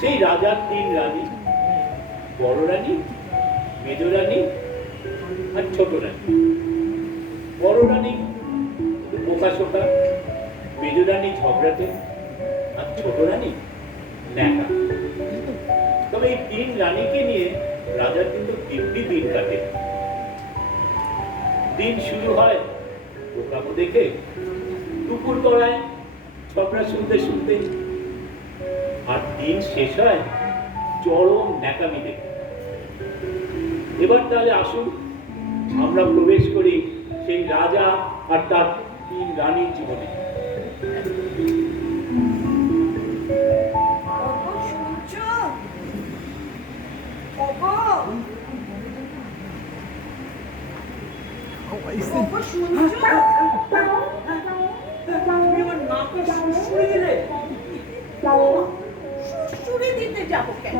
সেই রাজার তিন রানী, বড় রানী, মেজ রানী আর ছোট রানী। বড় রানী বোকাশোকা, মেজ রানী ঝগড়াটে আর ছোট রানী ন্যাকা। তবে এই তিন রানীকে নিয়ে রাজার কিন্তু দিব্যি দিন কাটে। দিন শুরু হয় বোকামো দেখে, দুপুর গড়ায় ঝগড়া শুনতে শুনতে, আর দিন শেষ হয় চরম ন্যাকামি দেখে। এবার তাহলে আসুন আমরা প্রবেশ করি সেই রাজা আর তার তিন রানীর জীবনে। দিতে যাবো কেন?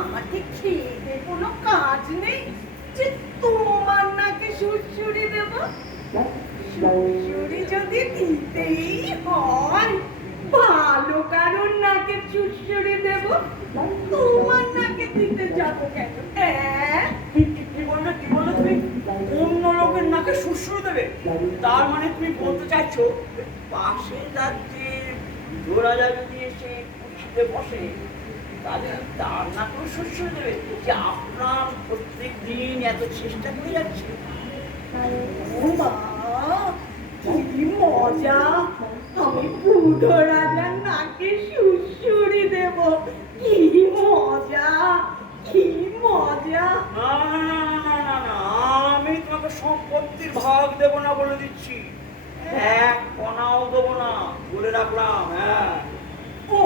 আমাকে খেয়ে কোনো কাজ নেই যে তোমার নাকে সুড়সুড়ি দেব? সুড়সুড়ি যদি দিতেই হয়, ভালো কারণ নাকে সুড়সুড়ি দেব, তোমার নাকে দিতে যাবো কেন? কি বললে তুমি? অন্য লোকের নাকে সুড়সুড়ি দেবে? তার মানে তুমি বলতে চাইছো পাশের রাজ্যের রাজা যদি এসে খুশিতে বসে তাদের তার নাকেও সুড়সুড়ি দেবে? যে আপনার প্রত্যেক দিন এত চেষ্টা করে যাচ্ছে। কি মজা! আমি বুধো রাজার নাকে সুড়সুড়ি দেব। কি মজা, কি মজা! আমি তোমাকে সম্পত্তির ভাগ দেব না বলে দিচ্ছি, এক কণাও দেবো না বলে রাখলাম। হ্যাঁ, ও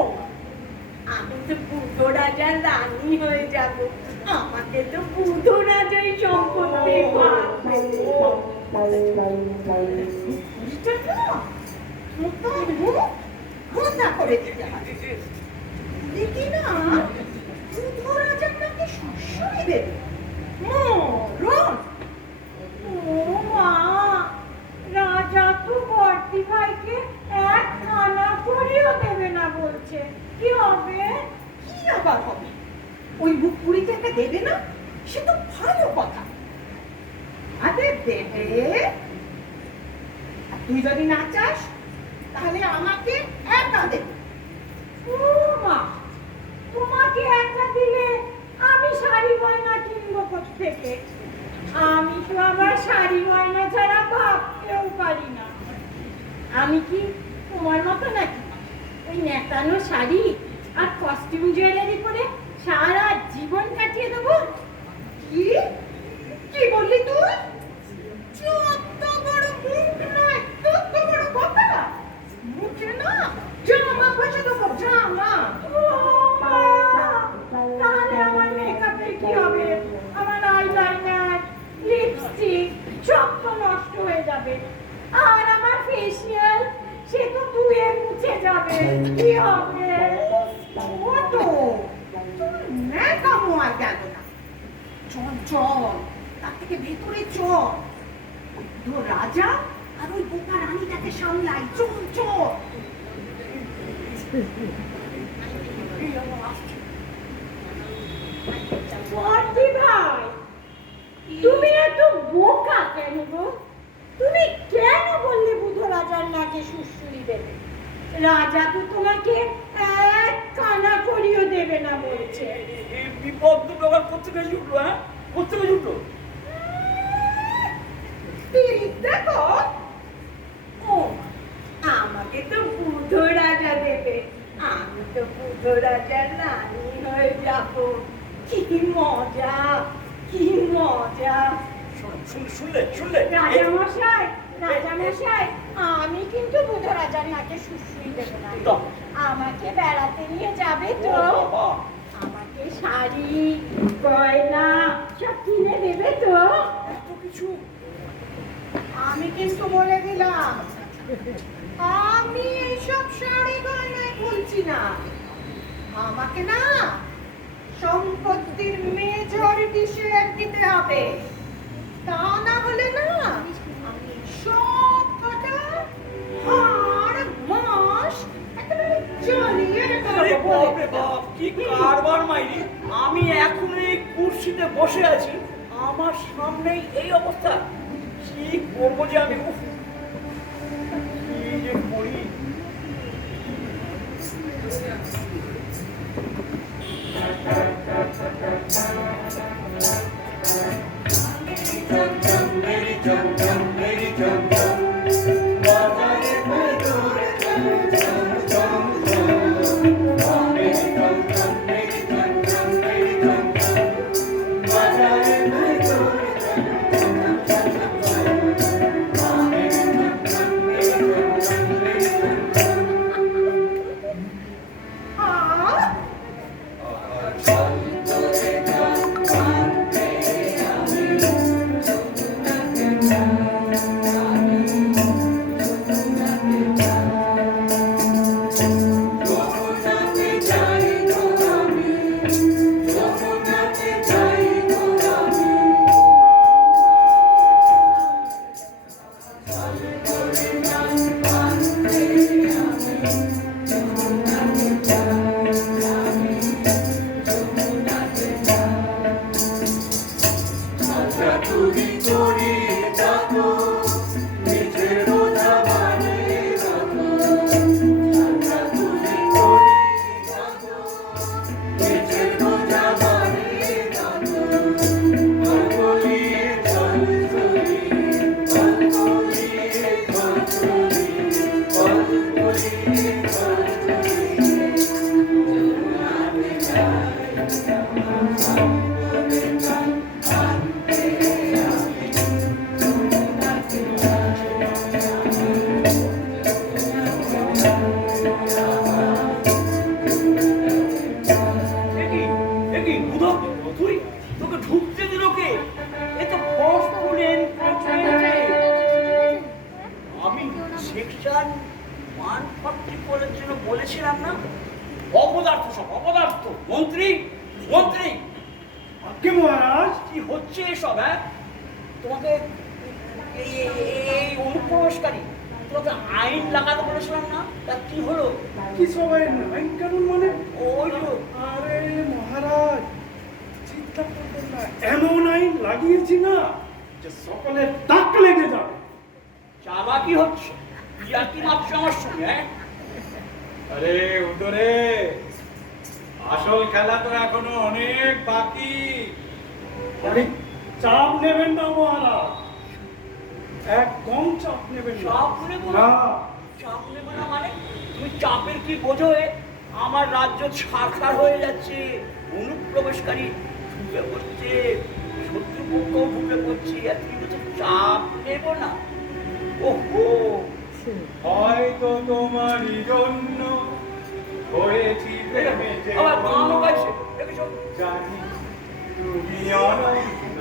আমি তো বুধো রাজার রানী হয়ে যাব, আমাকে তো বুধো রাজাই সম্পত্তি ভাগ করে দিতে হবে। দেখি না, বুধো রাজার নাকি সুড়সুড়ি দেবে? রাজা তো বর্তি ভাইকে এক খানা করেও দেবে না বলছে। কি হবে? কি আবার হবে? ওই বুক পুরিতে একটা দেবে না, সে তো ভালো কথা। আরে দেবে, আর তুই যদি না চাস তাহলে আমাকে একা দেবে। ও মা, তোমাকে একা দিলে আমি শাড়ি গয়না কিনবো কোত্থেকে? আমি তো আবার শাড়ি গয়না ছাড়া ভাবতেও পারি না। আমি কি তোমার মতো নাকি ওই নেতানো শাড়ি আর কস্টিউম জুয়েলারি পরে সারা জীবন কাটিয়ে দেবো? কি কি বললি তুই? যত বড় মুখ নয় তত বড় কথা। মুখে না জামা বসে দেবো, জামা। তাহলে আমার মেকআপের কি হবে? আমার আইলাইনার, লিপস্টিক সব তো নষ্ট হয়ে যাবে। আর আমার ফেসিয়াল, সে তো ধুয়ে মুছে যাবে। কি হবে? তো মেকআপও আর গেল না। চল চল, তার থেকে ভেতরে চল, রাজা আর ওই বোকা রানীটাকে সামলাই। চল চল। বর্তি ভাই, তুমি এত বোকা কেন গো? তুমি কেন বললে বুধো রাজার নাকে সুড়সুড়ি দেবে? রাজা তো তোমাকে এক কানা করিও দেবে পদ্ম জোগাড় করতে গেছে উঠলো, হ্যাঁ করতে গেছে উঠলো। পিরিত দেখো, ও আমাকে তো বুধ রাজা দেবে, আমি তো বুধ রাজার রানী হয়ে যাব। কি মজা, কি মজা। শুনলে শুনলে রাজামশাই, রাজামশাই, আমি কিন্তু বুধ রাজার নাকে সুশ্রী দেবো না। তো? আমাকে বেড়াতে নিয়ে যাবে তো? ও বাবা, আমাকে শাড়ি গয়না সব কিনে দেবে তো? এত কিছু? আমি কিন্তু বলে দিলাম, আমি এইসব শাড়ি গয়নায় বলছি না। আমাকে না সম্পত্তির মেজর ডিশের দিতে হবে, তা না হলে না আমি সব কটা হাড় মাস একেবারে জ্বালিয়ে রেখে আরে দেবো। বাপ রে বাপ, কি কারবার মাইরি। আমি এখন এই কুর্সিতে বসে আছি, আমার সামনেই এই অবস্থা। কি করবো যে আমি, উফ, কি যে করি। বলেছিলাম না, অপদার্থ সব অপদার্থ। মন্ত্রী মন্ত্রী, আজ্ঞে মহারাজ। কি হচ্ছে এসব? হ্যাঁ, তোমাকে এই অনুপ্রবেশকারী, তোমাকে আইন লাগাতে বলেছিলাম না, তা কি হলো? কি সবাই আইন কানুন মানে? ওই যে, আরে মহারাজ, চিন্তা করবেন না, এমন আইন লাগিয়েছি না যে সকলের টাক লেগে যাবে। চালাকি হচ্ছে, কি মাপছো আমার সঙ্গে? হ্যাঁ, আরে উদরে, আসল খেলা তো এখনো অনেক বাকি। অনেক চাপ নেবেন না মহারাজ, একদম চাপ নেবেন না। চাপ নেবো না? না, চাপ নেবো না মানে? তুমি চাপের কি বোঝো? আমার রাজ্য ছাড়খাড় হয়ে যাচ্ছে, অনুপ্রবেশকারী ঢুকে পড়ছে, শত্রুপক্ষ ঢুকে পড়ছে, আর তুমি বলছো চাপ নেব না? ওহো, হয়তো তোমারই জন্য হয়েছি প্রেমে যে আবার গানও বন্য। গাইছে, দেখেছো? জানি তুমি অনন্য,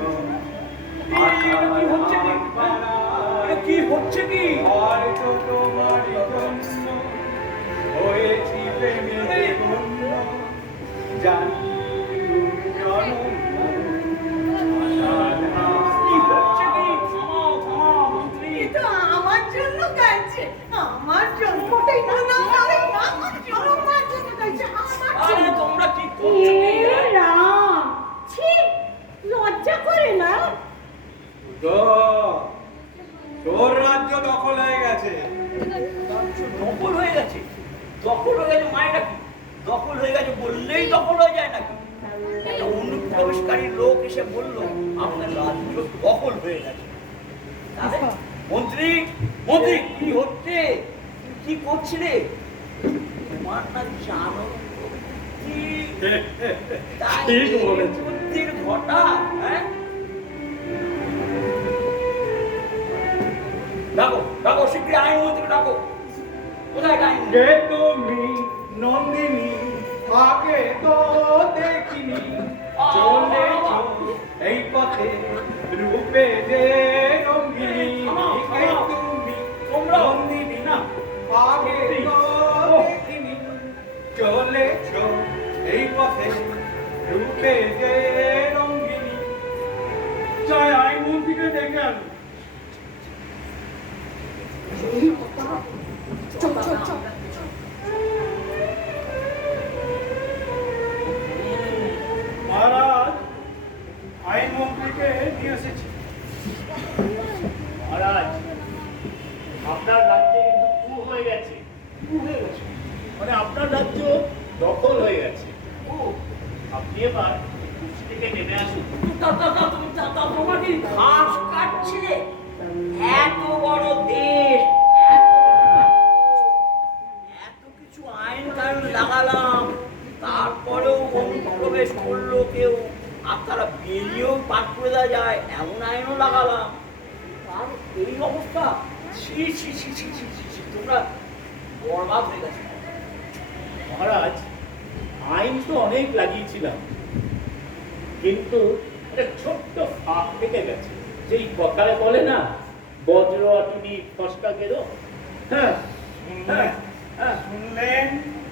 এটা কি হচ্ছে কি? এটা কি হচ্ছে কি? হয়তো তোমারই জন্য হয়েছি প্রেমে যে বন্য। জানি তুমি অনন্য, কি হচ্ছে কি? থামাও, থামাও, মন্ত্রী। এটা আমার জন্য গাইছে, আমার জন্য। ওটাই না, না, না, না, আমার জন্য গাইছে, আমার আরে জন্য। তোমরা কি করছো কি? এ রাম, ছি, লজ্জা করে না? তোর রাজ্য দখল হয়ে গেছে। দখল হয়ে গেছে? দখল হয়ে গেছে মানেটা কি? দখল হয়ে গেছে বললেই দখল হয়ে যায় নাকি? একটা বলল আপনার রাজ্য দখল হয়ে গেছে। তাহলে মন্ত্রী মন্ত্রী কি হচ্ছে, কি করছিলে? তোমার না জানো কি ঠিক বলেছ। বুদ্ধির ঘটা, হ্যাঁ? ডাকো ডাকো, শীঘ্রই আইনমন্ত্রী ডাকো। কোথায় আইন? কে তুমি নন্দিনী, আগে তো দেখিনি, চলেছ এই পথে রূপে যে রঙ্গিনী। কে তুমি নন্দিনী, না আগে তো দেখিনি, চলেছ এই পথে রূপে যে রঙ্গিনী। চাই আইনমন্ত্রীকে ডেকে আনি। চল চল চল। মহারাজ, আইনমন্ত্রীকে নিয়ে এসেছি। মহারাজ, আপনার রাজ্যে কিন্তু কু হয়ে গেছে। কু হয়ে গেছে? মানে আপনার রাজ্য দখল হয়ে গেছে। আপনি এবার কুর্সি থেকে নেমে আসুন। তোমার কি ঘাস কাটছিলে? এত বড় দেশ, এত কিছু আইন কানুন লাগালাম, তারপরেও অনুপ্রবেশ করলো কেউ, আর তারা বেরিয়েও পাঠ করে দেওয়া যায় এমন আইনও লাগালাম, আর এই অবস্থা। ছি ছি ছি ছি ছি ছি ছি, তোমরা বরবাদ হয়ে গেছে। মহারাজ, আইন তো অনেক লাগিয়েছিলাম, কিন্তু একটা ছোট্ট ফাঁক থেকে গেছে। যেই কথায় বলে না, বজ্র আটুনি ফসকা গেরো। হ্যাঁ, হ্যাঁ, হ্যাঁ,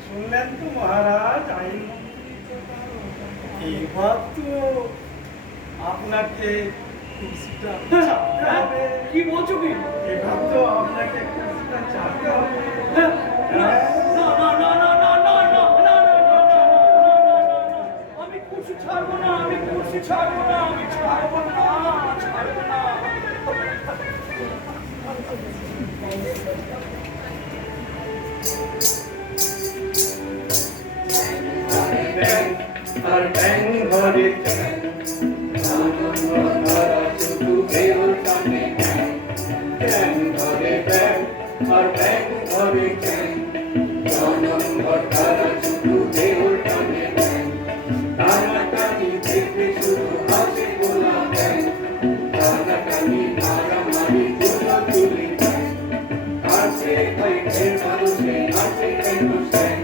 শুনলেন তো মহারাজ, আইনমন্ত্রী তো এবার তো আপনাকে কুর্সিটা চাপতে হবে। কি বলছো কি? এবার তো আপনাকে কুর্সিটা চাপতে হবে। আমি কুর্সি ছাড়বো না, আমি কুর্সি ছাড়বো না, আমি ছাড়বো না, ছাড়বো না। আর ব্যাং ঘরে শুধু বেরো টানে, ব্যাং ঘরে ব্যাং, আর ব্যাং ঘরে চ্যাং, জনম ঘর তারা শুধু বেরো টানে, টানাটানি দেখে শুধু হাসে গোলা ব্যাং, টানাটানি মারামারি তুলা তুলি ব্যাং, কাছে খাইতে মানুষে নাচে কেন স্যাং,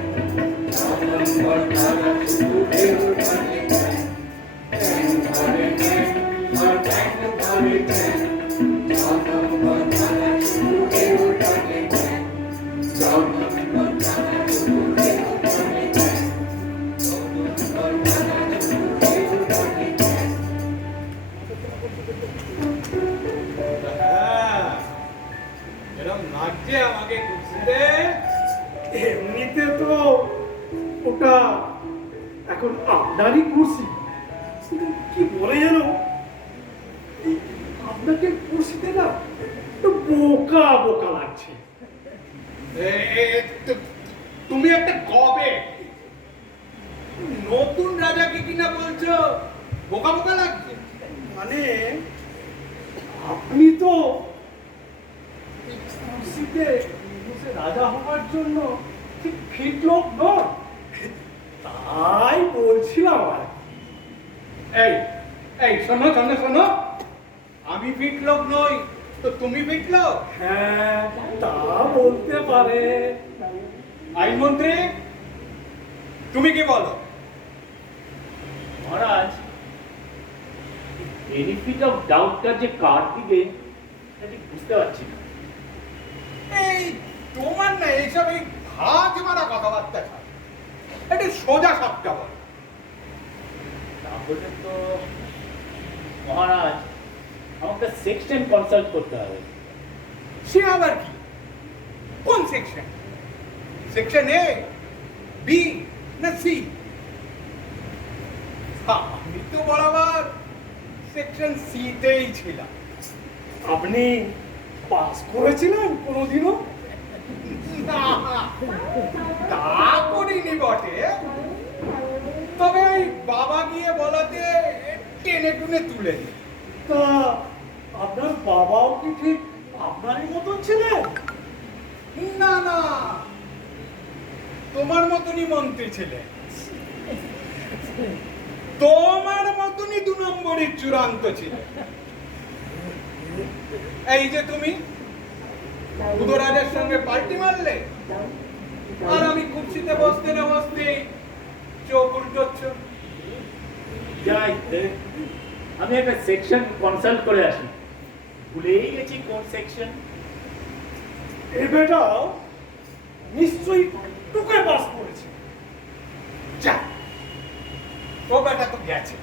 জনম ঘর তারা শুধু বেরো টানে, ব্যাং ঘরে ব্যাং, আর ব্যাং ঘরে ব্যাং, জনম ঘর তারা শুধু বেরো টানে, জনম ঘর তারা শুধু বেরো টানে, জনম ঘর তারা শুধু বেরো টানে। এরম নাচছে আমাকে কুর্সিতে। এমনিতে তো ওটা এখন আপনারই কুর্সি, কিন্তু কি বলে যেন এই আপনাকে কুর্সিতে না একটু বোকা বোকা লাগছে। তুমি একটা কবে নতুন রাজাকে কিনা বলছো বোকা বোকা লাগছে? মানে আপনি তো এই কুর্সিতে বসে রাজা হওয়ার জন্য ঠিক ফিট লোক নন, তাই বলছিলাম আর কি। এই এই শোনো শোনো শোনো, আমি ফিট লোক নই তো তুমি ফিট লোক? হ্যাঁ, তা বলতে পারে। আইনমন্ত্রী, তুমি কি বলো? মহারাজ, বেনিফিট অফ ডাউটটা যে কার দিকে সেটা ঠিক বুঝতে পারছি না। এই তোমার না এইসব এই ভাজ মারা কথাবার্তা ছাড়, একটু সোজা সাপটা বল। তাহলে তো মহারাজ আমাকে সেকশন কনসাল্ট করতে হবে। সে আবার কি? কোন সেকশন? সেকশন এ, বি না সি? আমি তো বরাবর সেকশন সি তেই ছিলাম। আপনি পাস করেছিলেন কোনোদিনও? না, তা করিনি বটে, তবে ওই বাবা গিয়ে বলাতে টেনে টুনে তুলে দিই। তা আপনার বাবাও কি ঠিক আপনারই মতন ছিলেন? না না, তোমার মতনই মন্ত্রী ছিলেন, তোমার মতনই 2 নম্বরের চূড়ান্ত ছিল। এই যে তুমি উদরাজের সঙ্গে পাল্টি মারলে, আর আমি কুর্সিতে বসতে না বসতে চোখ উল্টোচ্ছ। যাই, আমি একটা সেকশন কনসাল্ট করে আসি, ভুলেই গেছি কোন সেকশন। এ বেটা নিশ্চয়ই টুকে পাস করেছে। যা, ও বেটা তো গেছে,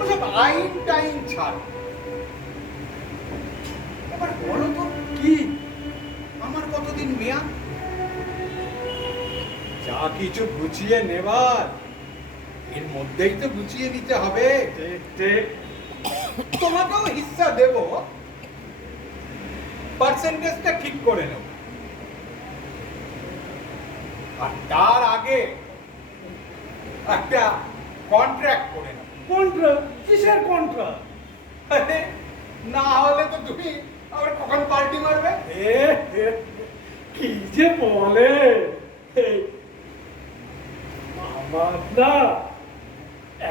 ওসব আইন টাইন ছাড়। এবার বলো তো কি আমার কতদিন মেয়াদ? যা কিছু গুছিয়ে নেবার এর মধ্যেই তো গুছিয়ে নিতে হবে। তোমাকেও হিস্সা দেব, পার্সেন্টেজটা ঠিক করে নেব। আর তার আগে একটা কন্ট্রাক্ট করে নেব। কন্ট্রা? কিসের কন্ট্রা? আরে, না হলে তো তুমি আবার কখন পার্টি মারবে? কি যে বলে! আমার না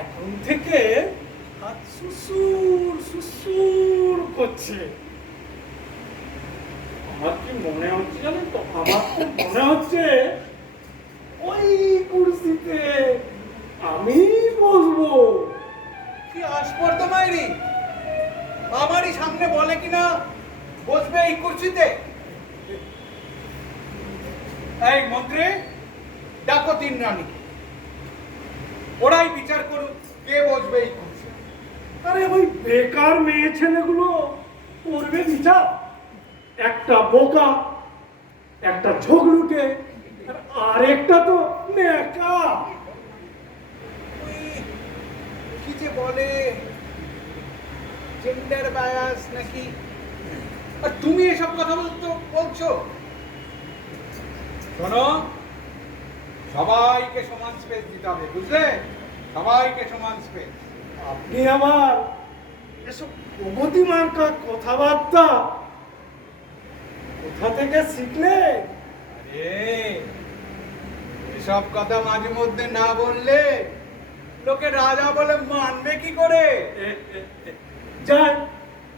এখন থেকে হাত সুসুর সুসুর করছে। আমার কি মনে হচ্ছে জানেন তো, আমার তো মনে হচ্ছে ওই কুর্সিতে আমি বসবো। কি আসপর্দা মাইরি, আমারই সামনে বলে কিনা বসবে এই কুর্সিতে। এই মন্ত্রী, ডাকো 3 রানীকে, ওরাই বিচার করুক কে বসবে এই কুর্সি। আরে ওই বেকার মেয়ে ছেলেগুলো করবে বিচার? একটা বোকা, একটা ঝগড়ুটে, আর একটা তো নেকা। ওই কি যে বলে জেন্ডার বায়াস নাকি, আর তুমি এসব কথা বলছো। শোনো, সবাইকে সমান স্পেস দিতে হবে, বুঝলে? সবাইকে সমান স্পেস। আপনি আবার এসব প্রগতি মার্কা কথাবার্তা কোথা থেকে শিখলে? আরে, এসব কথা মাঝে মধ্যে না বললে লোকে রাজা বলে মানবে কি করে? যাই,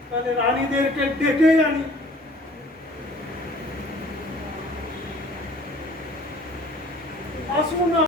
তাহলে রানীদেরকে ডেকে আনি। আসুন না।